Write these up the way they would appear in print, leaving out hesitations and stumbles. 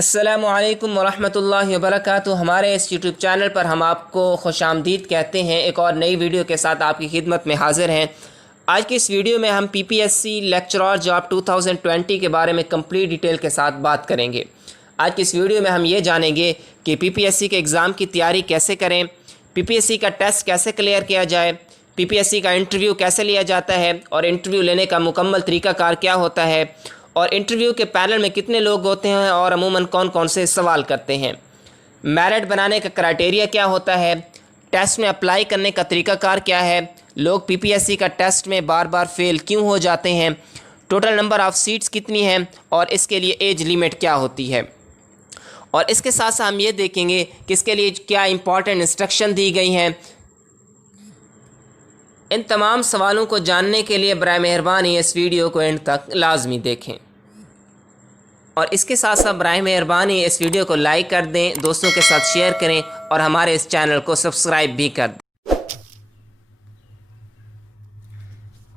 السلام علیکم ورحمۃ اللہ وبرکاتہ۔ ہمارے اس یوٹیوب چینل پر ہم آپ کو خوش آمدید کہتے ہیں۔ ایک اور نئی ویڈیو کے ساتھ آپ کی خدمت میں حاضر ہیں۔ آج کی اس ویڈیو میں ہم P P S C lecturer job 2020 کے بارے میں کمپلیٹ ڈیٹیل کے ساتھ بات کریں گے۔ آج کی اس ویڈیو میں ہم یہ جانیں گے کہ پی پی ایس سی کے ایگزام کی تیاری کیسے کریں، پی پی ایس سی کا ٹیسٹ کیسے کلیئر کیا جائے، پی پی ایس سی کا انٹرویو کیسے لیا جاتا ہے اور انٹرویو لینے کا مکمل طریقہ کار کیا ہوتا ہے، اور انٹرویو کے پینل میں کتنے لوگ ہوتے ہیں اور عموماً کون کون سے سوال کرتے ہیں، میرٹ بنانے کا کرائٹیریا کیا ہوتا ہے، ٹیسٹ میں اپلائی کرنے کا طریقہ کار کیا ہے، لوگ پی پی ایس سی کا ٹیسٹ میں بار بار فیل کیوں ہو جاتے ہیں، ٹوٹل نمبر آف سیٹس کتنی ہیں اور اس کے لیے ایج لیمٹ کیا ہوتی ہے، اور اس کے ساتھ ساتھ ہم یہ دیکھیں گے کہ اس کے لیے کیا امپورٹنٹ انسٹرکشن دی گئی ہیں۔ ان تمام سوالوں کو جاننے کے لیے برائے مہربانی اس ویڈیو کو اینڈ تک لازمی دیکھیں، اور اس کے ساتھ ساتھ برائے مہربانی اس ویڈیو کو لائک کر دیں، دوستوں کے ساتھ شیئر کریں اور ہمارے اس چینل کو سبسکرائب بھی کر دیں۔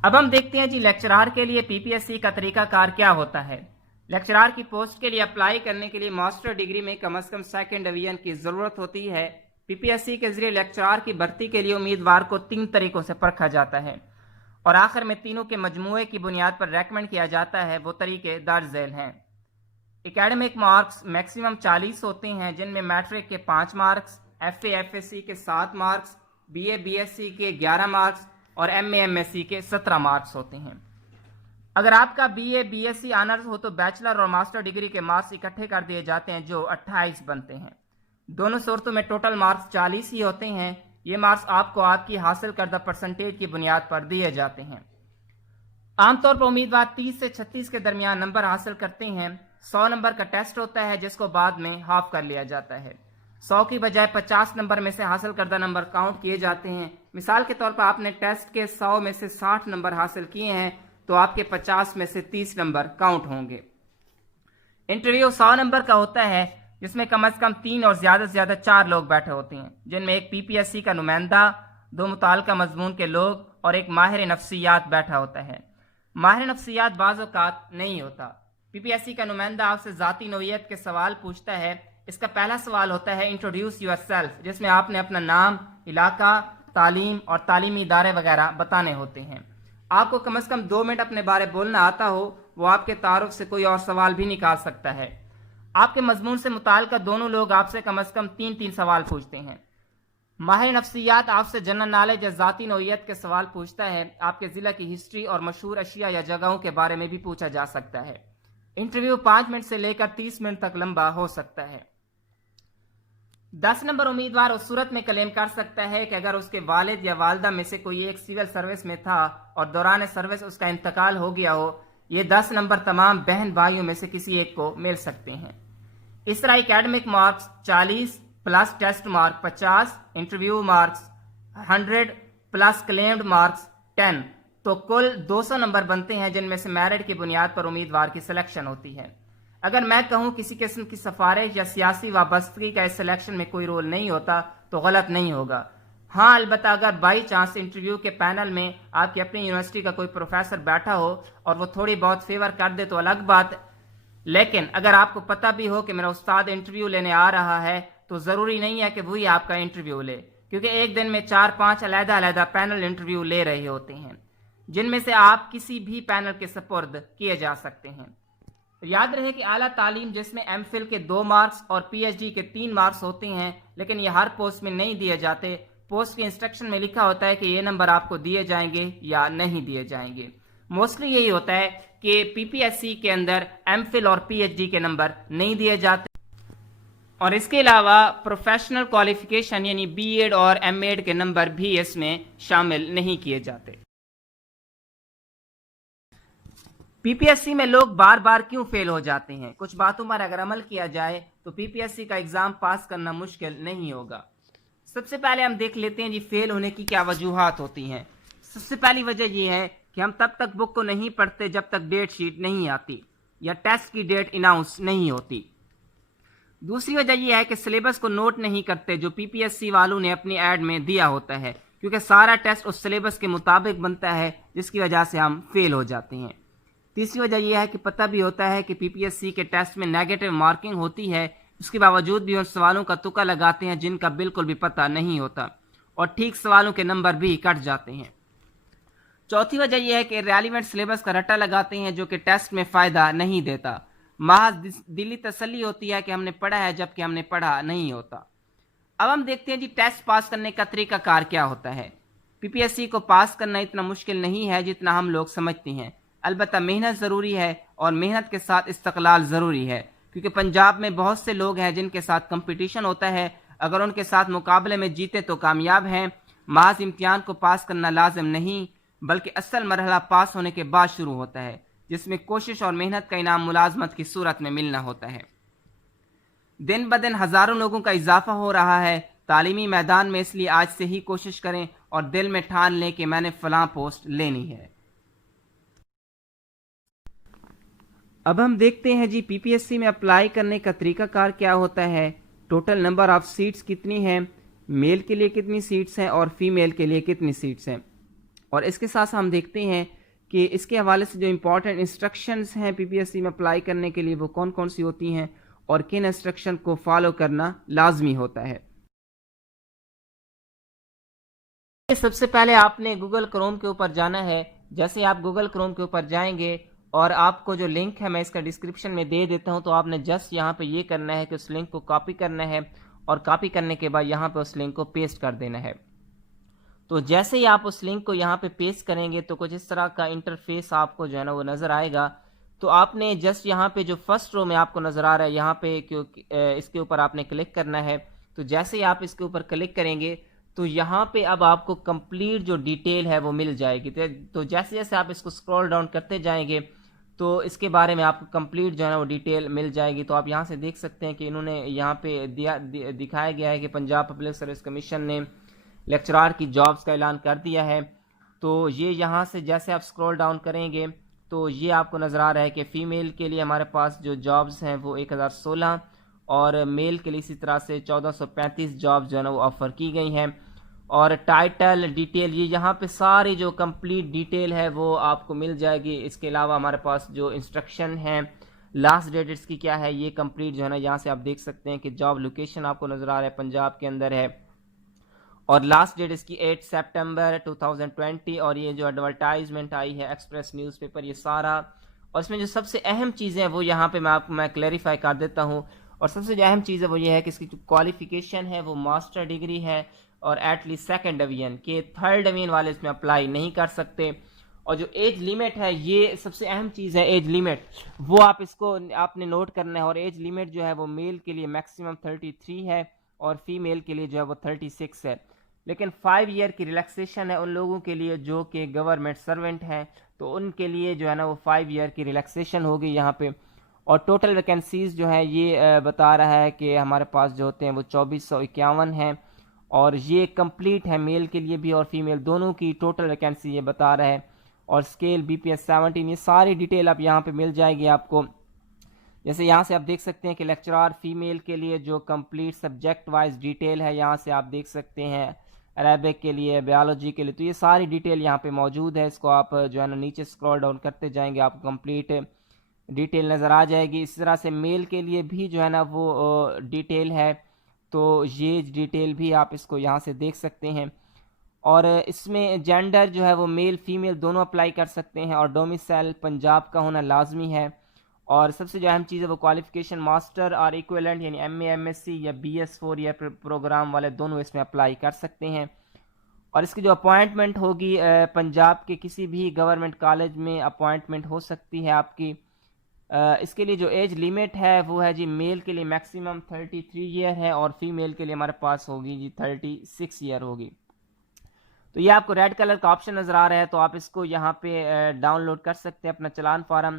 اب ہم دیکھتے ہیں لیکچرار کے لیے پی پی ایس سی کا طریقہ کار کیا ہوتا ہے۔ لیکچرار کی پوسٹ کے لیے اپلائی کرنے کے لیے ماسٹر ڈگری میں کم از کم سیکنڈ ڈویژن کی ضرورت ہوتی ہے۔ پی پی ایس سی کے ذریعے لیکچرار کی بھرتی کے لیے امیدوار کو 3 طریقوں سے پرکھا جاتا ہے، اور آخر میں تینوں کے مجموعے کی بنیاد پر ریکمنڈ کیا جاتا ہے۔ وہ طریقے درج ذیل ہیں۔ اکیڈمک مارکس میکسیمم 40 ہوتے ہیں، جن میں میٹرک کے 5 marks, F A F S C کے 7 marks, B A B S C کے 11 مارکس اور M A M S C کے 17 مارکس ہوتے ہیں۔ اگر آپ کا B A B S C honours ہو تو بیچلر اور ماسٹر ڈگری کے مارکس اکٹھے کر دیے جاتے ہیں، جو 28 بنتے ہیں۔ دونوں صورتوں میں ٹوٹل مارکس 40 ہی ہوتے ہیں۔ یہ مارکس آپ کو آپ کی حاصل کردہ پرسنٹیج کی بنیاد پر دیے جاتے ہیں۔ عام طور پر امیدوار 30 سے 36 کے درمیان نمبر حاصل کرتے ہیں۔ 100 نمبر کا ٹیسٹ ہوتا ہے، جس کو بعد میں ہاف کر لیا جاتا ہے۔ 100 کی بجائے 50 نمبر میں سے حاصل کردہ نمبر کاؤنٹ کیے جاتے ہیں۔ مثال کے طور پر آپ نے ٹیسٹ کے 100 میں سے 60 نمبر حاصل کیے ہیں تو آپ کے 50 میں سے 30 نمبر کاؤنٹ ہوں گے۔ انٹرویو 100 نمبر کا ہوتا ہے، جس میں کم از کم 3 اور زیادہ سے زیادہ 4 لوگ بیٹھے ہوتے ہیں، جن میں ایک پی پی ایس سی کا نمائندہ، 2 متعلقہ مضمون کے لوگ اور ایک ماہر نفسیات بیٹھا ہوتا ہے۔ ماہر نفسیات بعض اوقات نہیں ہوتا۔ پی پی ایس سی کا نمائندہ آپ سے ذاتی نوعیت کے سوال پوچھتا ہے۔ اس کا پہلا سوال ہوتا ہے انٹروڈیوس یور سیلف، جس میں آپ نے اپنا نام، علاقہ، تعلیم اور تعلیمی ادارے وغیرہ بتانے ہوتے ہیں۔ آپ کو کم از کم 2 منٹ اپنے بارے بولنا آتا ہو، وہ آپ کے تعارف سے کوئی اور سوال بھی نکال سکتا ہے۔ آپ کے مضمون سے متعلقہ دونوں لوگ آپ سے کم از کم 3 سوال پوچھتے ہیں۔ ماہر نفسیات آپ سے جنرل نالج یا ذاتی نوعیت کے سوال پوچھتا ہے۔ آپ کے ضلع کی ہسٹری اور مشہور اشیاء یا جگہوں کے بارے میں بھی پوچھا جا سکتا ہے۔ انٹرویو 5 منٹ سے لے کر 30 منٹ تک لمبا ہو سکتا ہے۔ 10 نمبر امیدوار اس صورت میں کلیم کر سکتا ہے کہ اگر اس کے والد یا والدہ میں سے کوئی ایک سول سروس میں تھا اور دوران سروس اس کا انتقال ہو گیا ہو۔ یہ 10 نمبر تمام بہن بھائیوں میں سے کسی ایک کو مل سکتے ہیں۔ اس طرح academic marks 40 plus test mark 50، interview marks 100 plus claimed marks 10، تو کل 200 نمبر بنتے ہیں، جن میں سے میرٹ کی بنیاد پر امیدوار کی سلیکشن ہوتی ہے۔ اگر میں کہوں کسی قسم کی سفارش یا سیاسی وابستگی کا اس سلیکشن میں کوئی رول نہیں ہوتا تو غلط نہیں ہوگا۔ ہاں، البتہ اگر بائی چانس انٹرویو کے پینل میں آپ کی اپنی یونیورسٹی کا کوئی پروفیسر بیٹھا ہو اور وہ تھوڑی بہت فیور کر دے تو الگ بات، لیکن اگر آپ کو پتہ بھی ہو کہ میرا استاد انٹرویو لینے آ رہا ہے تو ضروری نہیں ہے کہ وہی آپ کا انٹرویو لے، کیونکہ ایک دن میں 4-5 علیحدہ پینل انٹرویو لے رہے ہوتے ہیں، جن میں سے آپ کسی بھی پینل کے سپرد کیے جا سکتے ہیں۔ یاد رہے کہ اعلیٰ تعلیم، جس میں ایم فل کے 2 مارکس اور پی ایچ ڈی کے 3 مارکس ہوتے ہیں، لیکن یہ ہر پوسٹ میں نہیں دیے جاتے۔ پوسٹ کے انسٹرکشن میں لکھا ہوتا ہے کہ یہ نمبر آپ کو دیے جائیں گے یا نہیں دیے جائیں گے۔ موسٹلی یہی ہوتا ہے کہ پی پی ایس سی کے اندر ایم فل اور پی ایچ ڈی کے نمبر نہیں دیے جاتے، اور اس کے علاوہ پروفیشنل کوالیفیکیشن یعنی بی ایڈ اور ایم ایڈ کے نمبر بھی اس میں شامل نہیں کیے جاتے۔ پی پی ایس سی میں لوگ بار بار کیوں فیل ہو جاتے ہیں؟ کچھ باتوں پر اگر عمل کیا جائے تو پی پی ایس سی کا ایگزام پاس کرنا مشکل نہیں ہوگا۔ سب سے پہلے ہم دیکھ لیتے ہیں فیل ہونے کی کیا وجوہات ہوتی ہیں۔ سب سے پہلی وجہ یہ ہے کہ ہم تب تک بک کو نہیں پڑھتے جب تک ڈیٹ شیٹ نہیں آتی یا ٹیسٹ کی ڈیٹ اناؤنس نہیں ہوتی۔ دوسری وجہ یہ ہے کہ سلیبس کو نوٹ نہیں کرتے جو پی پی ایس سی والوں نے اپنی ایڈ میں دیا ہوتا ہے، کیونکہ سارا ٹیسٹ اس سلیبس کے مطابق بنتا ہے، جس کی وجہ سے ہم فیل ہو جاتے ہیں۔ تیسری وجہ یہ ہے کہ پتہ بھی ہوتا ہے کہ PPSC کے ٹیسٹ میں نیگیٹو مارکنگ ہوتی ہے، اس کے باوجود بھی ان سوالوں کا تکا لگاتے ہیں جن کا بالکل بھی پتہ نہیں ہوتا، اور ٹھیک سوالوں کے نمبر بھی کٹ جاتے ہیں۔ چوتھی وجہ یہ ہے کہ ریلیونٹ سلیبس کا رٹا لگاتے ہیں جو کہ ٹیسٹ میں فائدہ نہیں دیتا، محض دلی تسلی ہوتی ہے کہ ہم نے پڑھا ہے جبکہ ہم نے پڑھا نہیں ہوتا۔ اب ہم دیکھتے ہیں جی ٹیسٹ پاس کرنے کا طریقہ کار کیا ہوتا ہے۔ PPSC کو پاس کرنا اتنا مشکل نہیں ہے جتنا ہم لوگ سمجھتے ہیں، البتہ محنت ضروری ہے اور محنت کے ساتھ استقلال ضروری ہے، کیونکہ پنجاب میں بہت سے لوگ ہیں جن کے ساتھ کمپٹیشن ہوتا ہے، اگر ان کے ساتھ مقابلے میں جیتے تو کامیاب ہیں۔ محض امتحان کو پاس کرنا لازم نہیں، بلکہ اصل مرحلہ پاس ہونے کے بعد شروع ہوتا ہے، جس میں کوشش اور محنت کا انعام ملازمت کی صورت میں ملنا ہوتا ہے۔ دن بدن ہزاروں لوگوں کا اضافہ ہو رہا ہے تعلیمی میدان میں، اس لیے آج سے ہی کوشش کریں اور دل میں ٹھان لیں کہ میں نے فلاں پوسٹ لینی ہے۔ اب ہم دیکھتے ہیں جی PPSC میں اپلائی کرنے کا طریقہ کار کیا ہوتا ہے، ٹوٹل نمبر آف سیٹس کتنی ہیں، میل کے لیے کتنی سیٹس ہیں اور فیمیل کے لیے کتنی سیٹس ہیں، اور اس کے ساتھ ہم دیکھتے ہیں کہ اس کے حوالے سے جو امپورٹنٹ انسٹرکشنز ہیں PPSC میں اپلائی کرنے کے لیے وہ کون کون سی ہوتی ہیں اور کن انسٹرکشن کو فالو کرنا لازمی ہوتا ہے۔ سب سے پہلے آپ نے گوگل کروم کے اوپر جانا ہے۔ جیسے آپ گوگل کروم کے اوپر جائیں گے اور آپ کو جو لنک ہے میں اس کا ڈسکرپشن میں دے دیتا ہوں، تو آپ نے جسٹ یہاں پہ یہ کرنا ہے کہ اس لنک کو کاپی کرنا ہے، اور کاپی کرنے کے بعد یہاں پہ اس لنک کو پیسٹ کر دینا ہے۔ تو جیسے ہی آپ اس لنک کو یہاں پہ پیسٹ کریں گے تو کچھ اس طرح کا انٹرفیس آپ کو جو ہے نا وہ نظر آئے گا۔ تو آپ نے جسٹ یہاں پہ جو فرسٹ رو میں آپ کو نظر آ رہا ہے یہاں پہ اس کے اوپر آپ نے کلک کرنا ہے۔ تو جیسے ہی آپ اس کے اوپر کلک کریں گے تو یہاں پہ اب آپ کو کمپلیٹ جو ڈیٹیل ہے وہ مل جائے گی۔ تو جیسے جیسے آپ اس کو اسکرول ڈاؤن کرتے جائیں گے تو اس کے بارے میں آپ کو کمپلیٹ جو ہے نا وہ ڈیٹیل مل جائے گی۔ تو آپ یہاں سے دیکھ سکتے ہیں کہ انہوں نے یہاں پہ دکھایا گیا ہے کہ پنجاب پبلک سروس کمیشن نے لیکچرار کی جابز کا اعلان کر دیا ہے۔ تو یہ یہاں سے جیسے آپ سکرول ڈاؤن کریں گے تو یہ آپ کو نظر آ رہا ہے کہ فیمیل کے لیے ہمارے پاس جو جابز ہیں وہ 1016 اور میل کے لیے اسی طرح سے 1435 جابز جو ہے نا وہ آفر کی گئی ہیں، اور ٹائٹل ڈیٹیل یہ یہاں پہ ساری جو کمپلیٹ ڈیٹیل ہے وہ آپ کو مل جائے گی۔ اس کے علاوہ ہمارے پاس جو انسٹرکشن ہیں لاسٹ ڈیٹ اس کی کیا ہے یہ کمپلیٹ جو ہے نا یہاں سے آپ دیکھ سکتے ہیں کہ جاب لوکیشن آپ کو نظر آ رہا ہے پنجاب کے اندر ہے، اور لاسٹ ڈیٹ اس کی 8 سپٹمبر 2020، اور یہ جو ایڈورٹائزمنٹ آئی ہے ایکسپریس نیوز پیپر یہ سارا، اور اس میں جو سب سے اہم چیزیں ہیں وہ یہاں پہ میں کلیریفائی کر دیتا ہوں، اور سب سے جو اہم چیز ہے وہ یہ ہے کہ اس کی جو کوالیفیکیشن ہے وہ ماسٹر ڈگری ہے، اور ایٹ لیسٹ سیکنڈ ڈویژن کے، تھرڈ ڈویژن والے اس میں اپلائی نہیں کر سکتے، اور جو ایج لیمٹ ہے یہ سب سے اہم چیز ہے ایج لیمٹ، وہ آپ نے نوٹ کرنا ہے، اور ایج لیمٹ جو ہے وہ میل کے لیے میکسیمم 33 ہے اور فیمیل کے لیے جو ہے وہ 36 ہے، لیکن 5 ایئر کی ریلیکسیشن ہے ان لوگوں کے لیے جو کہ گورنمنٹ سرونٹ ہیں، تو ان کے لیے جو ہے نا وہ 5 ایئر کی ریلیکسیشن ہوگی یہاں پہ، اور ٹوٹل ویکنسیز جو ہے یہ بتا رہا ہے کہ ہمارے پاس جو ہوتے ہیں وہ 2451 ہیں، اور یہ کمپلیٹ ہے میل کے لیے بھی اور فیمیل دونوں کی ٹوٹل ویکنسی یہ بتا رہا ہے، اور اسکیل BPS 17 یہ ساری ڈیٹیل اب یہاں پہ مل جائے گی آپ کو۔ جیسے یہاں سے آپ دیکھ سکتے ہیں کہ لیکچرار فیمیل کے لیے جو کمپلیٹ سبجیکٹ وائز ڈیٹیل ہے یہاں سے آپ دیکھ سکتے ہیں، عربک کے لیے، بیالوجی کے لیے، تو یہ ساری ڈیٹیل یہاں پہ موجود ہے، اس کو آپ جو ہے نا نیچے سکرول ڈاؤن کرتے جائیں گے آپ کو کمپلیٹ ڈیٹیل نظر آ جائے گی۔ اس طرح سے میل کے لیے بھی جو ہے نا وہ ڈیٹیل ہے، تو یہ ڈیٹیل بھی آپ اس کو یہاں سے دیکھ سکتے ہیں، اور اس میں جینڈر جو ہے وہ میل فیمیل دونوں اپلائی کر سکتے ہیں، اور ڈومیسائل پنجاب کا ہونا لازمی ہے، اور سب سے جو اہم چیز ہے وہ کوالیفیکیشن ماسٹر اور ایکویلنٹ یعنی MA MSc یا BS4 یا پروگرام والے دونوں اس میں اپلائی کر سکتے ہیں، اور اس کی جو اپوائنٹمنٹ ہوگی پنجاب کے کسی بھی گورنمنٹ کالج میں اپوائنٹمنٹ ہو سکتی ہے آپ کی۔ اس کے لیے جو ایج لیمٹ ہے وہ ہے جی میل کے لیے میکسیمم 33 ایئر ہے، اور فیمیل کے لیے ہمارے پاس ہوگی جی 36 ایئر ہوگی۔ تو یہ آپ کو ریڈ کلر کا آپشن نظر آ رہا ہے، تو آپ اس کو یہاں پہ ڈاؤن لوڈ کر سکتے ہیں اپنا چلان فارم،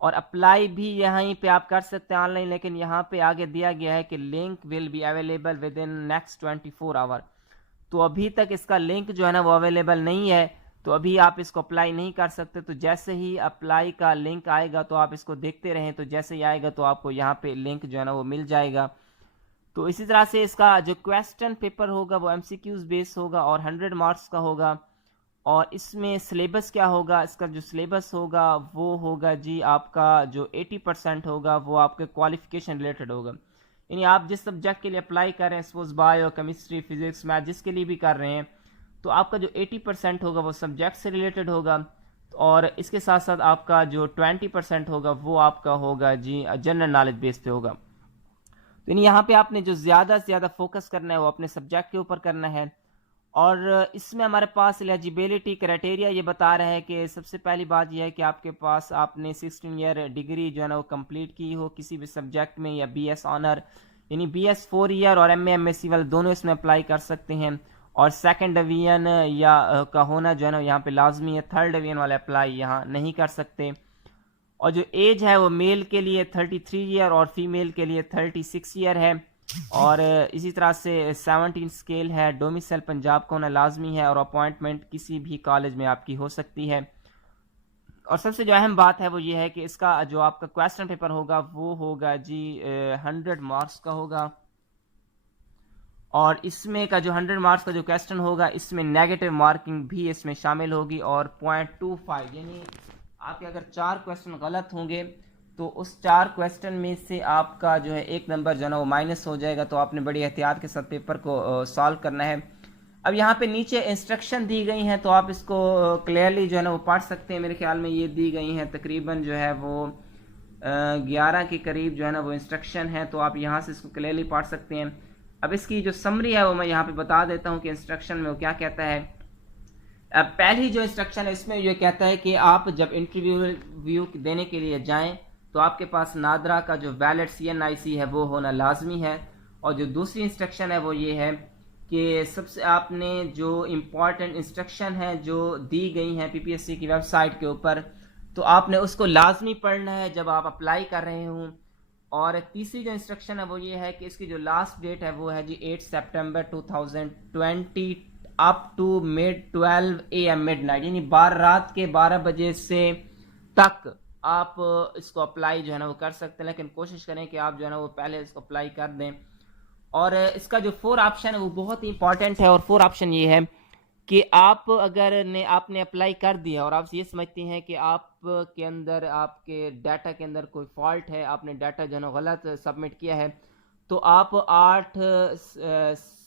اور اپلائی بھی یہیں پہ آپ کر سکتے ہیں آن لائن، لیکن یہاں پہ آگے دیا گیا ہے کہ link will be available within next 24 hour, تو ابھی تک اس کا لنک جو ہے نا وہ اویلیبل نہیں ہے، تو ابھی آپ اس کو اپلائی نہیں کر سکتے، تو جیسے ہی اپلائی کا لنک آئے گا تو آپ اس کو دیکھتے رہیں، تو جیسے ہی آئے گا تو آپ کو یہاں پہ لنک جو ہے نا وہ مل جائے گا۔ تو اسی طرح سے اس کا جو کویسچن پیپر ہوگا وہ MCQs بیس ہوگا اور 100 مارکس کا ہوگا، اور اس میں سلیبس کیا ہوگا؟ اس کا جو سلیبس ہوگا وہ ہوگا جی آپ کا جو 80% ہوگا وہ آپ کے کوالیفیکیشن ریلیٹڈ ہوگا. یعنی آپ جس سبجیکٹ کے لیے اپلائی کر رہے ہیں، suppose bio, chemistry, physics, math, جس کے لیے بھی کر رہے ہیں، تو آپ کا جو 80% ہوگا وہ سبجیکٹ سے ریلیٹڈ ہوگا، اور اس کے ساتھ ساتھ آپ کا جو 20% ہوگا وہ آپ کا ہوگا جی جنرل نالج بیس پہ ہوگا. تو یعنی یہاں پہ آپ نے جو زیادہ سے زیادہ فوکس کرنا ہے وہ اپنے سبجیکٹ کے اوپر کرنا ہے. اور اس میں ہمارے پاس ایلیجیبلٹی کرائٹیریا یہ بتا رہا ہے کہ سب سے پہلی بات یہ ہے کہ آپ کے پاس آپ نے 16 ایئر ڈگری جو ہے نا وہ کمپلیٹ کی ہو کسی بھی سبجیکٹ میں، یا بی ایس آنر، یعنی بی ایس 4 ایئر اور ایم ایس سی والے دونوں اس میں اپلائی کر سکتے ہیں. اور سیکنڈ ڈویژن یا کا ہونا جو ہے نا یہاں پہ لازمی ہے. تھرڈ ڈویژن والے اپلائی یہاں نہیں کر سکتے. اور جو ایج ہے وہ میل کے لیے 33 ایئر اور فیمیل کے لیے 36 ایئر ہے. اور اسی طرح سے 17 اسکیل ہے. ڈومیسائل پنجاب کا ہونا لازمی ہے، اور اپوائنٹمنٹ کسی بھی کالج میں آپ کی ہو سکتی ہے. اور سب سے جو اہم بات ہے وہ یہ ہے کہ اس کا جو آپ کا کویسچن پیپر ہوگا وہ ہوگا جی 100 مارکس کا ہوگا. اور اس میں کا جو 100 مارکس کا جو کویسچن ہوگا اس میں نیگیٹو مارکنگ بھی اس میں شامل ہوگی، اور 0.25، یعنی آپ کے اگر 4 کویسچن غلط ہوں گے تو اس 4 کویسچن میں سے آپ کا جو ہے 1 نمبر جو ہے نا وہ مائنس ہو جائے گا. تو آپ نے بڑی احتیاط کے ساتھ پیپر کو سالو کرنا ہے. اب یہاں پہ نیچے انسٹرکشن دی گئی ہیں تو آپ اس کو کلیئرلی جو ہے نا وہ پڑھ سکتے ہیں. میرے خیال میں یہ دی گئی ہیں تقریباً جو ہے وہ 11 کے قریب جو ہے نا وہ انسٹرکشن ہے، تو آپ یہاں سے اس کو کلیئرلی پڑھ سکتے ہیں. اب اس کی جو سمری ہے وہ میں یہاں پہ بتا دیتا ہوں کہ انسٹرکشن میں وہ کیا کہتا ہے. اب پہلی جو انسٹرکشن ہے اس میں یہ کہتا ہے کہ آپ جب انٹرویو دینے کے لیے جائیں تو آپ کے پاس نادرا کا جو ویلڈ CNIC ہے وہ ہونا لازمی ہے. اور جو دوسری انسٹرکشن ہے وہ یہ ہے کہ سب سے آپ نے جو امپورٹنٹ انسٹرکشن ہے جو دی گئی ہیں PPSC کی ویب سائٹ کے اوپر، تو آپ نے اس کو لازمی پڑھنا ہے جب آپ اپلائی کر رہے ہوں. اور تیسری جو انسٹرکشن ہے وہ یہ ہے کہ اس کی جو لاسٹ ڈیٹ ہے وہ ہے جی 8 September 2020 up to mid 12 AM midnight, یعنی رات کے 12 بجے سے تک آپ اس کو اپلائی جو ہے نا وہ کر سکتے ہیں. لیکن کوشش کریں کہ آپ جو ہے نا وہ پہلے اس کو اپلائی کر دیں. اور اس کا جو 4 آپشن ہے وہ بہت ہی امپورٹنٹ ہے. اور 4 آپشن یہ ہے کہ آپ آپ نے اپلائی کر دیا اور آپ یہ سمجھتے ہیں کہ آپ کے اندر آپ کے ڈیٹا کے اندر کوئی فالٹ ہے، آپ نے ڈیٹا جو ہے نا غلط سبمٹ کیا ہے، تو آپ 8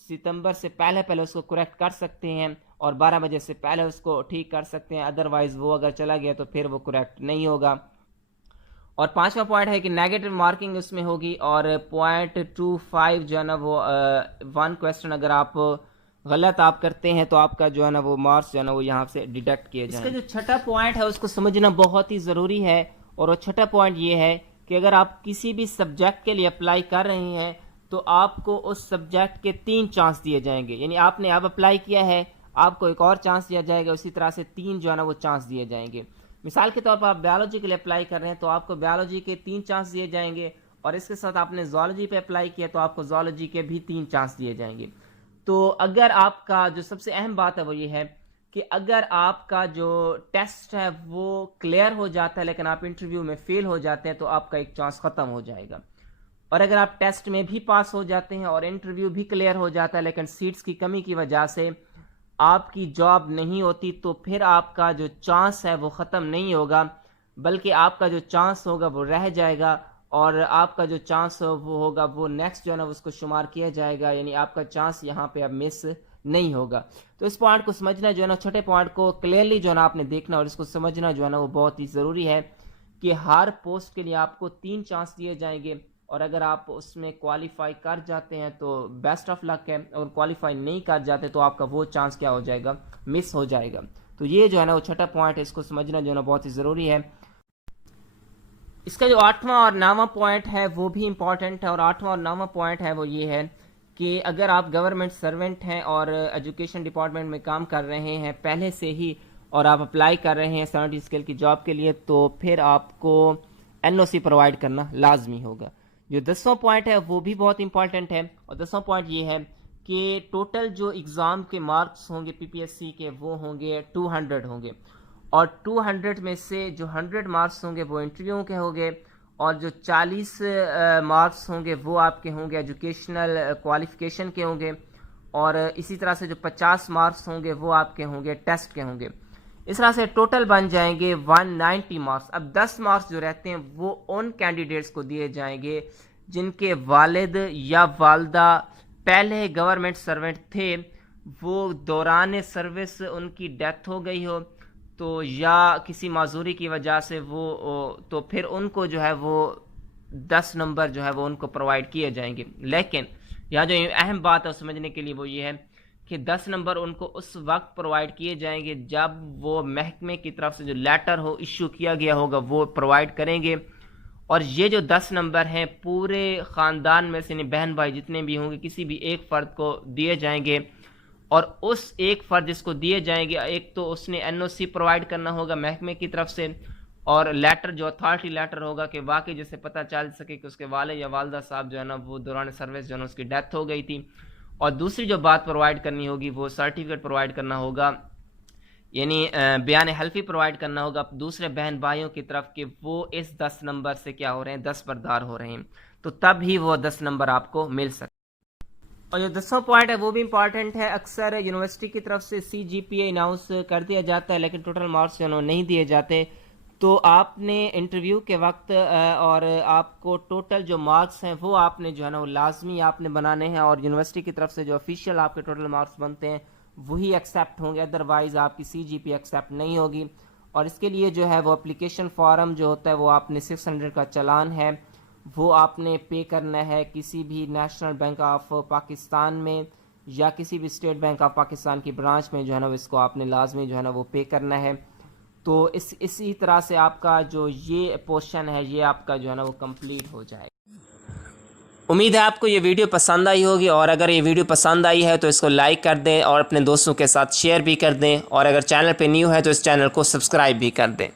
ستمبر سے پہلے اس کو کریکٹ کر سکتے ہیں اور 12 بجے سے پہلے اس کو ٹھیک کر سکتے ہیں. ادروائز وہ اگر چلا گیا تو پھر وہ کریکٹ نہیں ہوگا. اور 5واں پوائنٹ ہے کہ نیگیٹو مارکنگ اس میں ہوگی، اور 0.25 جو ہے نا وہ 1 کویسچن اگر آپ غلط آپ کرتے ہیں تو آپ کا جو ہے نا وہ مارکس جو ہے نا وہ یہاں سے ڈیڈکٹ کیے جائیں. اس کا جو چھٹا پوائنٹ ہے اس کو سمجھنا بہت ہی ضروری ہے. اور وہ چھٹا پوائنٹ یہ ہے کہ اگر آپ کسی بھی سبجیکٹ کے لیے اپلائی کر رہے ہیں تو آپ کو اس سبجیکٹ کے 3 چانس دیے جائیں گے. یعنی آپ نے اب اپلائی کیا ہے، آپ کو ایک اور چانس دیا جائے گا، اسی طرح سے 3 جو ہے نا وہ چانس دیے جائیں گے. مثال کے طور پر آپ بیالوجی کے لیے اپلائی کر رہے ہیں تو آپ کو بیالوجی کے 3 چانس دیے جائیں گے، اور اس کے ساتھ آپ نے زوالوجی پہ اپلائی کیا تو آپ کو زوالوجی کے بھی 3 چانس دیے جائیں گے. تو اگر آپ کا جو سب سے اہم بات ہے وہ یہ ہے کہ اگر آپ کا جو ٹیسٹ ہے وہ کلیئر ہو جاتا ہے لیکن آپ انٹرویو میں فیل ہو جاتے ہیں تو آپ کا ایک چانس ختم ہو جائے گا. اور اگر آپ ٹیسٹ میں بھی پاس ہو جاتے ہیں اور انٹرویو بھی کلیئر ہو جاتا ہے لیکن سیٹس کی کمی کی وجہ سے آپ کی جاب نہیں ہوتی تو پھر آپ کا جو چانس ہے وہ ختم نہیں ہوگا، بلکہ آپ کا جو چانس ہوگا وہ رہ جائے گا، اور آپ کا جو چانس وہ ہوگا وہ نیکسٹ جو ہے نا اس کو شمار کیا جائے گا. یعنی آپ کا چانس یہاں پہ اب مس نہیں ہوگا. تو اس پوائنٹ کو سمجھنا جو ہے نا، چھوٹے پوائنٹ کو کلیئرلی جو ہے نا آپ نے دیکھنا اور اس کو سمجھنا جو ہے نا وہ بہت ہی ضروری ہے کہ ہر پوسٹ کے لیے آپ کو 3 چانس دیے جائیں گے. اور اگر آپ اس میں کوالیفائی کر جاتے ہیں تو بیسٹ آف لک ہے، اور کوالیفائی نہیں کر جاتے تو آپ کا وہ چانس کیا ہو جائے گا، مس ہو جائے گا. تو یہ جو ہے نا وہ چھٹا پوائنٹ ہے، اس کو سمجھنا جو ہے نا بہت ہی ضروری ہے. اس کا جو 8واں اور 9واں پوائنٹ ہے وہ بھی امپورٹنٹ ہے. اور 8واں اور 9واں پوائنٹ ہے وہ یہ ہے کہ اگر آپ گورنمنٹ سرونٹ ہیں اور ایجوکیشن ڈپارٹمنٹ میں کام کر رہے ہیں پہلے سے ہی، اور آپ اپلائی کر رہے ہیں 70 اسکیل کی جاب کے لیے، تو پھر آپ کو NOC پرووائڈ کرنا لازمی ہوگا. جو 10واں پوائنٹ ہے وہ بھی بہت امپورٹنٹ ہے. اور 10واں پوائنٹ یہ ہے کہ ٹوٹل جو ایگزام کے مارکس ہوں گے PPSC کے وہ ہوں گے 200 ہوں گے، اور 200 میں سے جو 100 مارکس ہوں گے وہ انٹرویو کے ہوں گے، اور جو 40 مارکس ہوں گے وہ آپ کے ہوں گے ایجوکیشنل کوالیفیکیشن کے ہوں گے، اور اسی طرح سے جو 50 مارکس ہوں گے وہ آپ کے ہوں گے ٹیسٹ کے ہوں گے. اس طرح سے ٹوٹل بن جائیں گے 190 مارکس. اب 10 مارکس جو رہتے ہیں وہ ان کینڈیڈیٹس کو دیے جائیں گے جن کے والد یا والدہ پہلے گورنمنٹ سرونٹ تھے, وہ دوران سروس ان کی ڈیتھ ہو گئی ہو تو یا کسی معذوری کی وجہ سے وہ تو پھر ان کو جو ہے وہ 10 نمبر جو ہے وہ ان کو پرووائڈ کیے جائیں گے. لیکن یہاں جو اہم بات ہے سمجھنے کے لیے وہ یہ ہے کہ 10 نمبر ان کو اس وقت پرووائڈ کیے جائیں گے جب وہ محکمے کی طرف سے جو لیٹر ہو ایشو کیا گیا ہوگا وہ پرووائڈ کریں گے. اور یہ جو 10 نمبر ہیں پورے خاندان میں سے بہن بھائی جتنے بھی ہوں گے کسی بھی ایک فرد کو دیے جائیں گے. اور اس ایک فرد جس کو دیے جائیں گے ایک تو اس نے NOC پرووائڈ کرنا ہوگا محکمے کی طرف سے, اور لیٹر جو اتھارٹی لیٹر ہوگا کہ واقعی جسے پتہ چل سکے کہ اس کے والد یا والدہ صاحب جو ہے نا وہ دوران سروس جو ہے نا اس کی ڈیتھ ہو گئی تھی. اور دوسری جو بات پرووائڈ کرنی ہوگی وہ سرٹیفکیٹ پرووائڈ کرنا ہوگا, یعنی بیان حلفی پرووائڈ کرنا ہوگا دوسرے بہن بھائیوں کی طرف کہ وہ اس 10 نمبر سے کیا ہو رہے ہیں دستبردار ہو رہے ہیں, تو تب ہی وہ 10 نمبر آپ کو مل سکتے. اور جو 10واں پوائنٹ ہے وہ بھی امپورٹنٹ ہے. اکثر یونیورسٹی کی طرف سے CGPA اناؤنس کر دیا جاتا ہے لیکن ٹوٹل مارکس جو نہیں دیے جاتے, تو آپ نے انٹرویو کے وقت اور آپ کو ٹوٹل جو مارکس ہیں وہ آپ نے جو ہے نا وہ لازمی آپ نے بنانے ہیں, اور یونیورسٹی کی طرف سے جو آفیشیل آپ کے ٹوٹل مارکس بنتے ہیں وہی ایکسیپٹ ہوں گے, ادروائز آپ کی CGPA ایکسیپٹ نہیں ہوگی. اور اس کے لیے جو ہے وہ اپلیکیشن فارم جو ہوتا ہے وہ آپ نے 600 کا چلان ہے وہ آپ نے پے کرنا ہے کسی بھی نیشنل بینک آف پاکستان میں یا کسی بھی اسٹیٹ بینک آف پاکستان کی برانچ میں جو ہے نا اس کو آپ نے لازمی جو ہے نا وہ پے کرنا ہے. تو اسی طرح سے آپ کا جو یہ پورشن ہے یہ آپ کا جو ہے نا وہ کمپلیٹ ہو جائے گا. امید ہے آپ کو یہ ویڈیو پسند آئی ہوگی, اور اگر یہ ویڈیو پسند آئی ہے تو اس کو لائک کر دیں اور اپنے دوستوں کے ساتھ شیئر بھی کر دیں, اور اگر چینل پہ نیو ہے تو اس چینل کو سبسکرائب بھی کر دیں.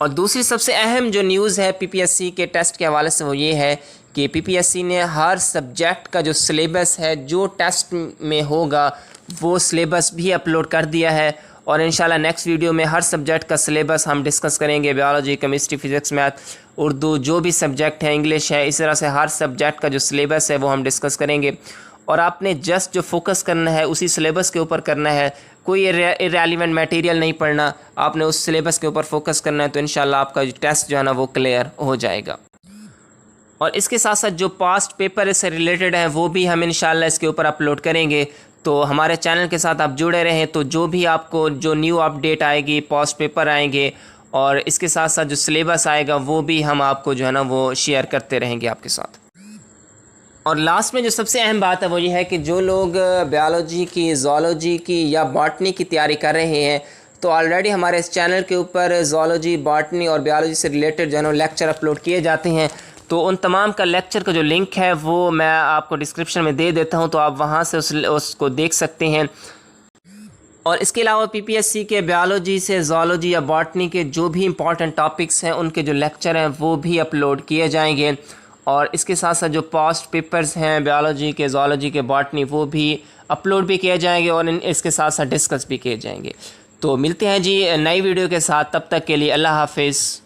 اور دوسری سب سے اہم جو نیوز ہے PPSC کے ٹیسٹ کے حوالے سے وہ یہ ہے کہ PPSC نے ہر سبجیکٹ کا جو سلیبس ہے جو ٹیسٹ میں ہوگا وہ سلیبس بھی اپلوڈ کر دیا ہے, اور انشاءاللہ نیکسٹ ویڈیو میں ہر سبجیکٹ کا سلیبس ہم ڈسکس کریں گے. Biology, chemistry, physics, math, Urdu, جو بھی سبجیکٹ ہے, انگلش ہے, اس طرح سے ہر سبجیکٹ کا جو سلیبس ہے وہ ہم ڈسکس کریں گے. اور آپ نے جسٹ جو فوکس کرنا ہے اسی سلیبس کے اوپر کرنا ہے, کوئی ارریلیونٹ میٹیریل نہیں پڑھنا, آپ نے اس سلیبس کے اوپر فوکس کرنا ہے, تو انشاءاللہ آپ کا جو ٹیسٹ جو ہے نا وہ کلیئر ہو جائے گا. اور اس کے ساتھ ساتھ جو پاسٹ پیپر اس سے ریلیٹڈ ہیں وہ بھی ہم انشاءاللہ اس کے اوپر اپلوڈ کریں گے. تو ہمارے چینل کے ساتھ آپ جڑے رہیں, تو جو بھی آپ کو جو نیو اپڈیٹ آئے گی, پاسٹ پیپر آئیں گے, اور اس کے ساتھ ساتھ جو سلیبس آئے گا وہ بھی ہم آپ کو جو ہے نا وہ شیئر کرتے رہیں گے آپ کے ساتھ. اور لاسٹ میں جو سب سے اہم بات ہے وہ یہ ہے کہ جو لوگ بیالوجی کی, زوالوجی کی یا باٹنی کی تیاری کر رہے ہیں, تو آلریڈی ہمارے اس چینل کے اوپر زوالوجی, باٹنی اور بیالوجی سے ریلیٹڈ جو ہے نا لیکچر اپلوڈ کیے جاتے ہیں. تو ان تمام کا لیکچر کا جو لنک ہے وہ میں آپ کو ڈسکرپشن میں دے دیتا ہوں, تو آپ وہاں سے اس کو دیکھ سکتے ہیں. اور اس کے علاوہ PPSC کے بیالوجی سے زوالوجی یا باٹنی کے جو بھی امپورٹنٹ ٹاپکس ہیں ان کے جو لیکچر ہیں وہ بھی اپلوڈ کیے جائیں گے. اور اس کے ساتھ ساتھ جو پاسٹ پیپرز ہیں بیالوجی کے, زوالوجی کے, باٹنی, وہ بھی اپلوڈ بھی کیے جائیں گے, اور اس کے ساتھ ساتھ ڈسکس بھی کیے جائیں گے. تو ملتے ہیں جی نئی ویڈیو کے ساتھ, تب تک کے لیے اللہ حافظ.